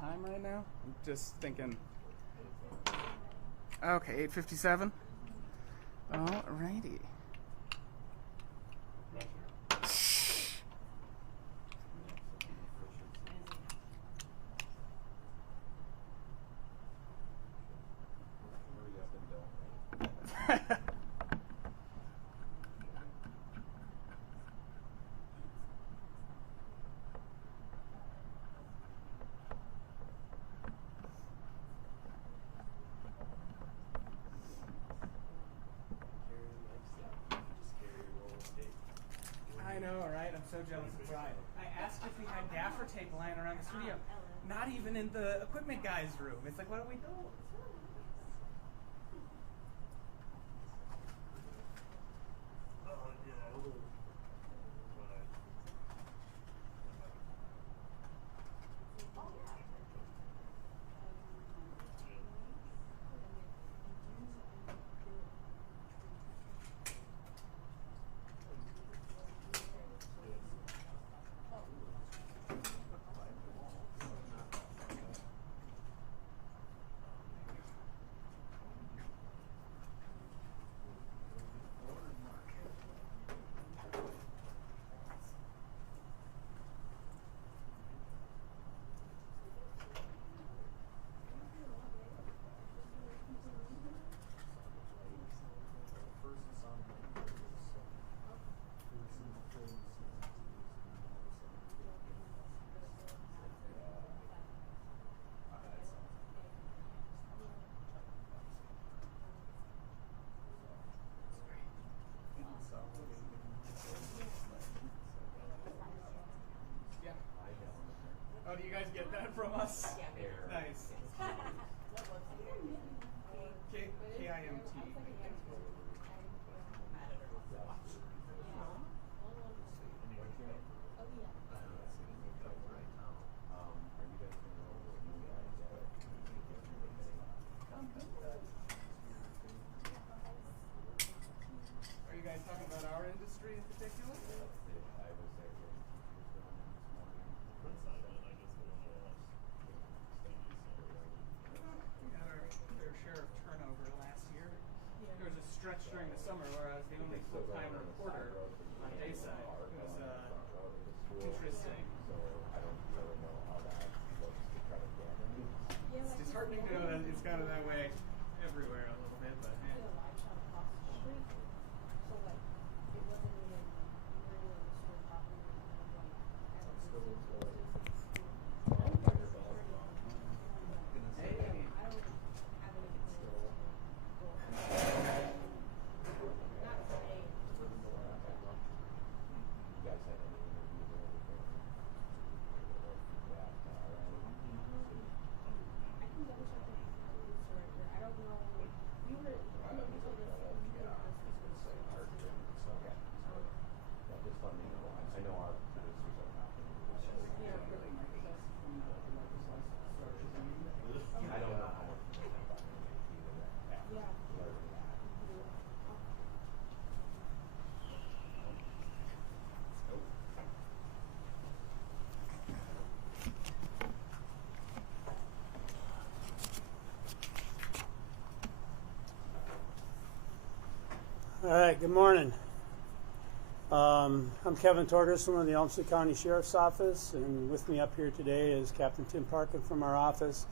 time right now? I'm just thinking. Okay, 8:57. Alrighty. I know, right? I'm so jealous of Brian. I asked if we had gaffer tape lying around the studio. Not even in the equipment guy's room. It's like, what do we do? Oh, do you guys get that from us? Yeah. Nice. K-I-M-T. Are you guys talking about our industry in particular? Stretch during the summer where I was the only full-time reporter on Dayside. It was interesting. It's disheartening to know that it's kind of that way everywhere a little bit, but man. All right, good morning. I'm Kevin Torres from the Olmsted County Sheriff's Office, and with me up here today is Captain Tim Parkin from our office,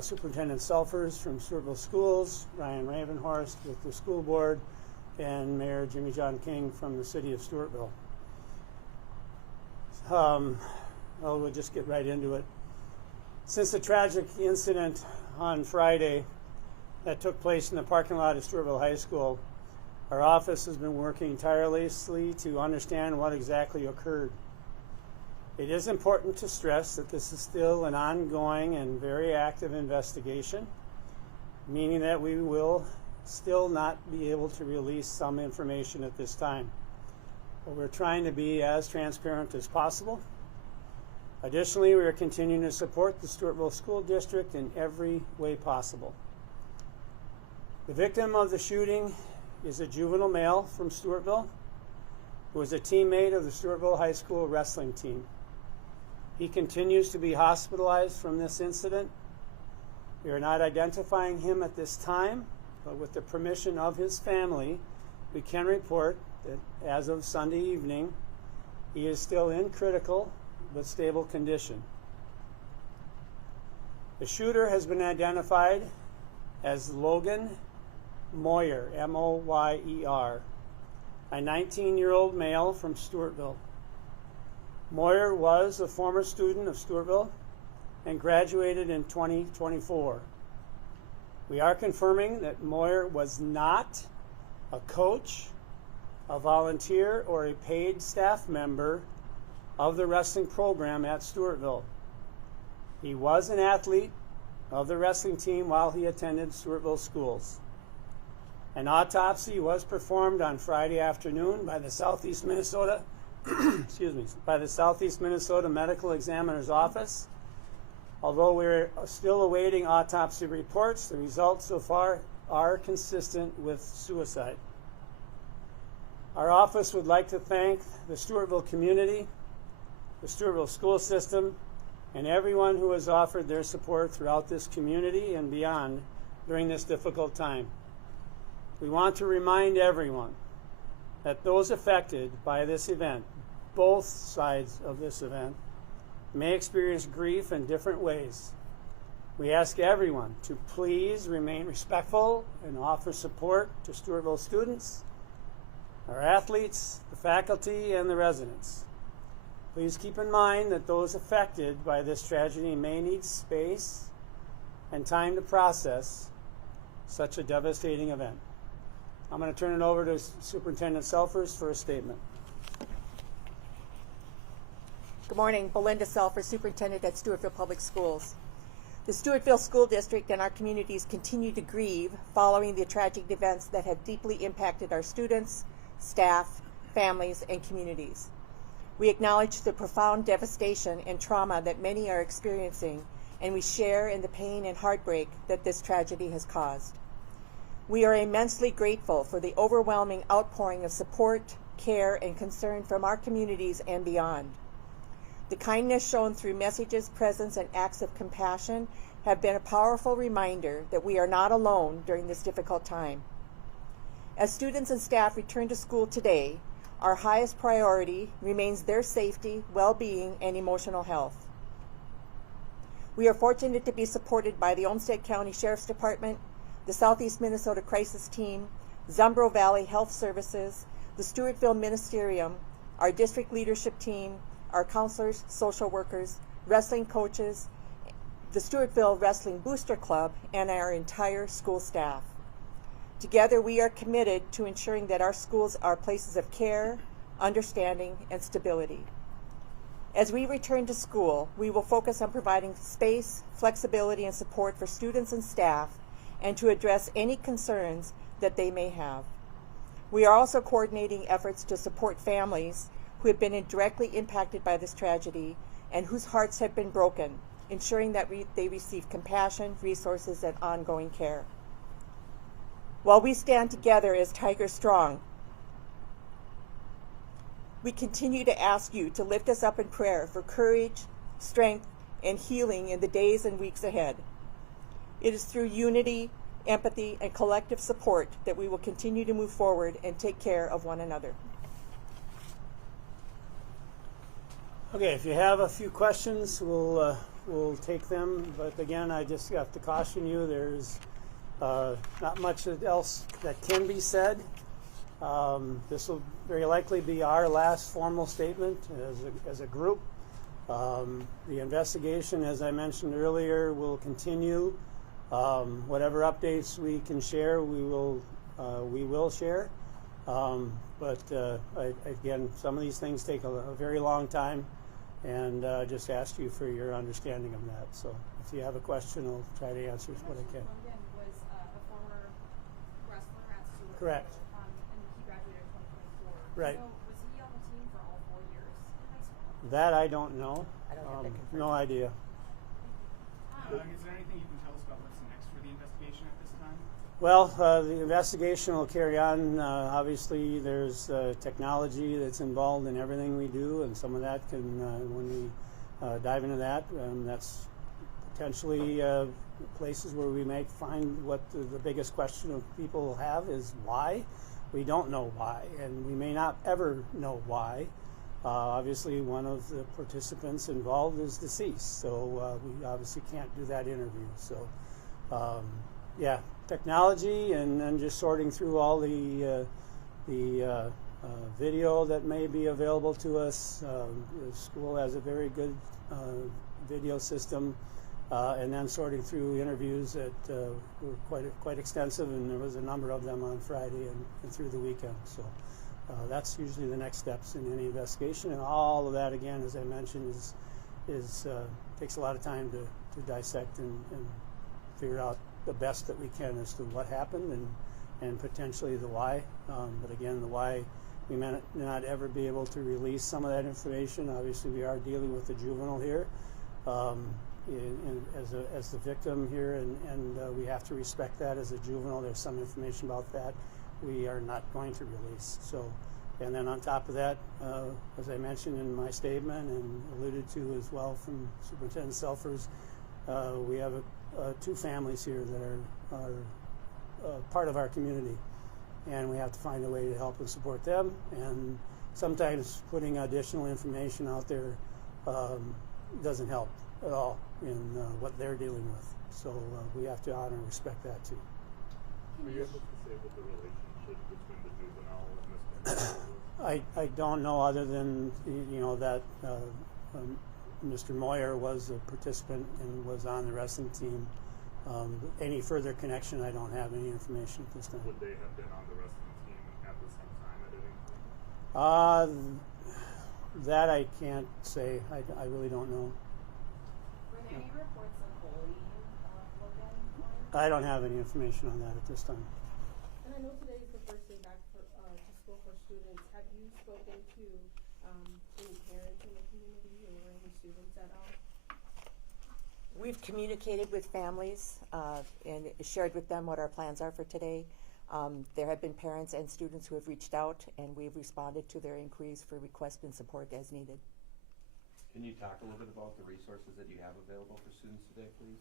Superintendent Selfers from Stewartville Schools, Ryan Ravenhorst with the school board, and Mayor Jimmy John King from the city of Stewartville. We'll just get right into it. Since the tragic incident on Friday that took place in the parking lot of Stewartville High School, our office has been working tirelessly to understand what exactly occurred. It is important to stress that this is still an ongoing and very active investigation, meaning that we will still not be able to release some information at this time. But we're trying to be as transparent as possible. Additionally, we are continuing to support the Stewartville School District in every way possible. The victim of the shooting is a juvenile male from Stewartville who was a teammate of the Stewartville High School wrestling team. He continues to be hospitalized from this incident. We are not identifying him at this time, but with the permission of his family, we can report that as of Sunday evening, he is still in critical but stable condition. The shooter has been identified as Logan Moyer, M-O-Y-E-R, a 19-year-old male from Stewartville. Moyer was a former student of Stewartville and graduated in 2024. We are confirming that Moyer was not a coach, a volunteer, or a paid staff member of the wrestling program at Stewartville. He was an athlete of the wrestling team while he attended Stewartville schools. An autopsy was performed on Friday afternoon by the Southeast Minnesota by the Southeast Minnesota Medical Examiner's Office. Although we're still awaiting autopsy reports, the results so far are consistent with suicide. Our office would like to thank the Stewartville community, the Stewartville school system, and everyone who has offered their support throughout this community and beyond during this difficult time. We want to remind everyone that those affected by this event, both sides of this event, may experience grief in different ways. We ask everyone to please remain respectful and offer support to Stewartville students, our athletes, the faculty, and the residents. Please keep in mind that those affected by this tragedy may need space and time to process such a devastating event. I'm going to turn it over to Superintendent Selfers for a statement. Good morning, Belinda Selfers, Superintendent at Stewartville Public Schools. The Stewartville School District and our communities continue to grieve following the tragic events that have deeply impacted our students, staff, families, and communities. We acknowledge the profound devastation and trauma that many are experiencing, and we share in the pain and heartbreak that this tragedy has caused. We are immensely grateful for the overwhelming outpouring of support, care, and concern from our communities and beyond. The kindness shown through messages, presence, and acts of compassion have been a powerful reminder that we are not alone during this difficult time. As students and staff return to school today, our highest priority remains their safety, well-being, and emotional health. We are fortunate to be supported by the Olmsted County Sheriff's Department, the Southeast Minnesota Crisis Team, Zumbro Valley Health Services, the Stewartville Ministerium, our district leadership team, our counselors, social workers, wrestling coaches, the Stewartville Wrestling Booster Club, and our entire school staff. Together, we are committed to ensuring that our schools are places of care, understanding, and stability. As we return to school, we will focus on providing space, flexibility, and support for students and staff, and to address any concerns that they may have. We are also coordinating efforts to support families who have been directly impacted by this tragedy and whose hearts have been broken, ensuring that they receive compassion, resources, and ongoing care. While we stand together as Tiger Strong, we continue to ask you to lift us up in prayer for courage, strength, and healing in the days and weeks ahead. It is through unity, empathy, and collective support that we will continue to move forward and take care of one another. Okay, if you have a few questions, we'll take them. But again, I just have to caution you, there's not much else that can be said. This will very likely be our last formal statement as a group. The investigation, as I mentioned earlier, will continue. Whatever updates we can share, we will share. But again, some of these things take a very long time, and just ask you for your understanding of that. So if you have a question, I'll try to answer what I can. Logan was a former wrestler at Stewartville. Correct. And he graduated in 2024. Right. So was he on the team for all 4 years in high school? That I don't know. I don't have that confirmed. No idea. Is there anything you can tell us about what's next for the investigation at this time? Well, the investigation will carry on. Obviously, there's technology that's involved in everything we do, and some of that can, when we dive into that. That's potentially places where we may find what the biggest question of people have is why. We don't know why, and we may not ever know why. Obviously, one of the participants involved is deceased, so we obviously can't do that interview. So, yeah, technology, and then just sorting through all the video that may be available to us. The school has a very good video system, and then sorting through interviews that were quite extensive, and there was a number of them on Friday and through the weekend. So that's usually the next steps in any investigation, and all of that, again, as I mentioned, is takes a lot of time to dissect and figure out the best that we can as to what happened and potentially the why. But again, the why, we may not ever be able to release some of that information. Obviously, we are dealing with the juvenile here as the victim here, and we have to respect that as a juvenile. There's some information about that we are not going to release. So, and then on top of that, as I mentioned in my statement and alluded to as well from Superintendent Selfers, we have two families here that are part of our community, and we have to find a way to help and support them. And sometimes putting additional information out there doesn't help at all in what they're dealing with. So we have to honor and respect that too. Are you able to say what the relationship between the juvenile and Mr. I don't know, other than that Mr. Moyer was a participant and was on the wrestling team. Any further connection, I don't have any information at this time. Would they have been on the wrestling team at the same time at any point? That I can't say. I really don't know. Were there any reports of bullying Logan? I don't have any information on that at this time. And I know today is the first day back to school for students. Have you spoken to any parents in the community or any students at all? We've communicated with families and shared with them what our plans are for today. There have been parents and students who have reached out, and we've responded to their inquiries for request and support as needed. Can you talk a little bit about the resources that you have available for students today, please?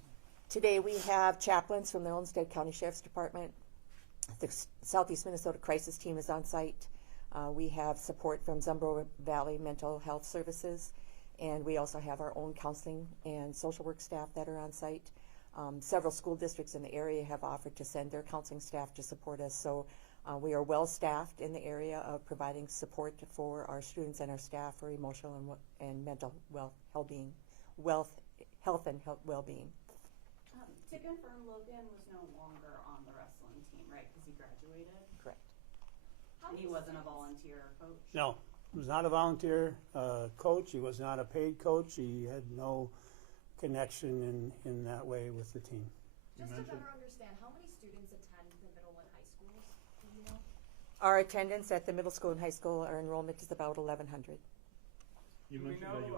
Today we have chaplains from the Olmsted County Sheriff's Department. The Southeast Minnesota Crisis Team is on site. We have support from Zumbro Valley Mental Health Services, and we also have our own counseling and social work staff that are on site. Several school districts in the area have offered to send their counseling staff to support us, so we are well staffed in the area of providing support for our students and our staff for emotional and mental well-being. To confirm, Logan was no longer on the wrestling team, right? Because he graduated? Correct. He wasn't a volunteer coach? No, he was not a volunteer coach. He was not a paid coach. He had no connection in that way with the team. Just to better understand, how many students attend the middle and high schools? Do you know? Our attendance at the middle school and high school, our enrollment is about 1,100. You mentioned that you...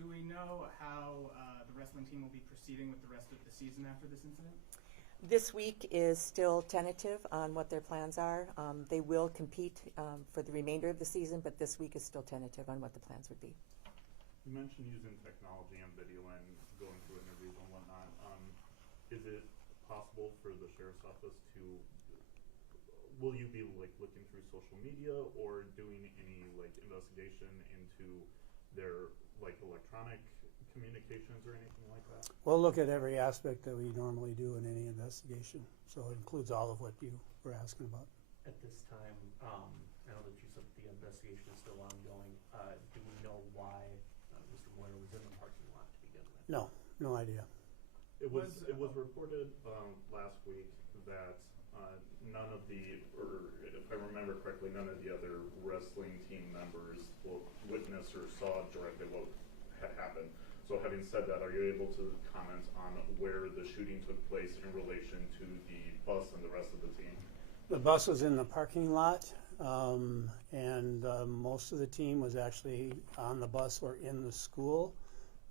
Do we know how the wrestling team will be proceeding with the rest of the season after this incident? This week is still tentative on what their plans are. They will compete for the remainder of the season, but this week is still tentative on what the plans would be. You mentioned using technology and video and going through interviews and whatnot. Is it possible for the sheriff's office to, will you be looking through social media or doing any investigation into their electronic communications or anything like that? We'll look at every aspect that we normally do in any investigation, so it includes all of what you were asking about. At this time, I know that you said the investigation is still ongoing. Do we know why Mr. Moyer was in the parking lot to begin with? No idea. It was reported last week that none of the, or if I remember correctly, none of the other wrestling team members witnessed or saw directly what had happened. So having said that, are you able to comment on where the shooting took place in relation to the bus and the rest of the team? The bus was in the parking lot, and most of the team was actually on the bus or in the school.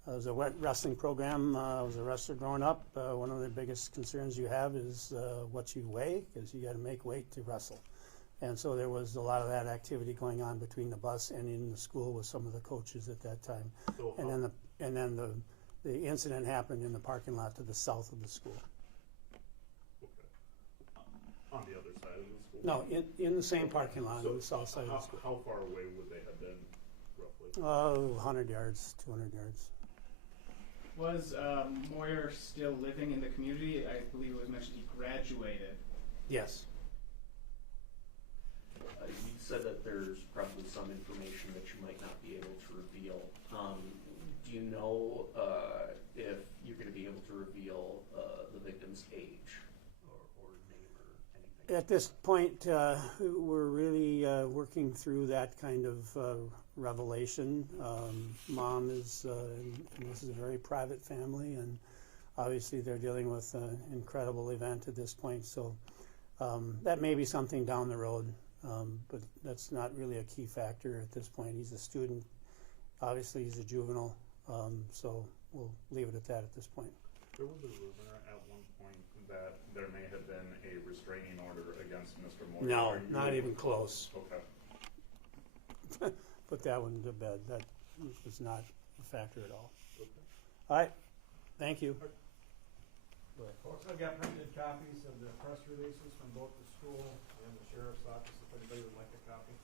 It was a wrestling program. I was a wrestler growing up. One of the biggest concerns you have is what you weigh, because you got to make weight to wrestle. And so there was a lot of that activity going on between the bus and in the school with some of the coaches at that time. So And then the incident happened in the parking lot to the south of the school. on the other side of the school? No, in the same parking lot on the south side of the How school. far away would they have been, roughly? 100 yards, 200 yards. Was Moyer still living in the community? I believe it was mentioned he graduated. Yes. You said that there's probably some information that you might not be able to reveal. Do you know if you're going to be able to reveal the victim's age or name or anything? At this point, we're really working through that kind of revelation. Mom is, and this is a very private family, and obviously they're dealing with an incredible event at this point. So that may be something down the road, but that's not really a key factor at this point. He's a student. Obviously, he's a juvenile, so we'll leave it at that at this point. There was a rumor at one point that there may have been a restraining order against Mr. Moyer. No, not even close. Okay. Put that one to bed. That was not a factor at all. Okay. All right. Thank you. Folks, I've got printed copies of the press releases from both the school and the sheriff's office if anybody would like a copy.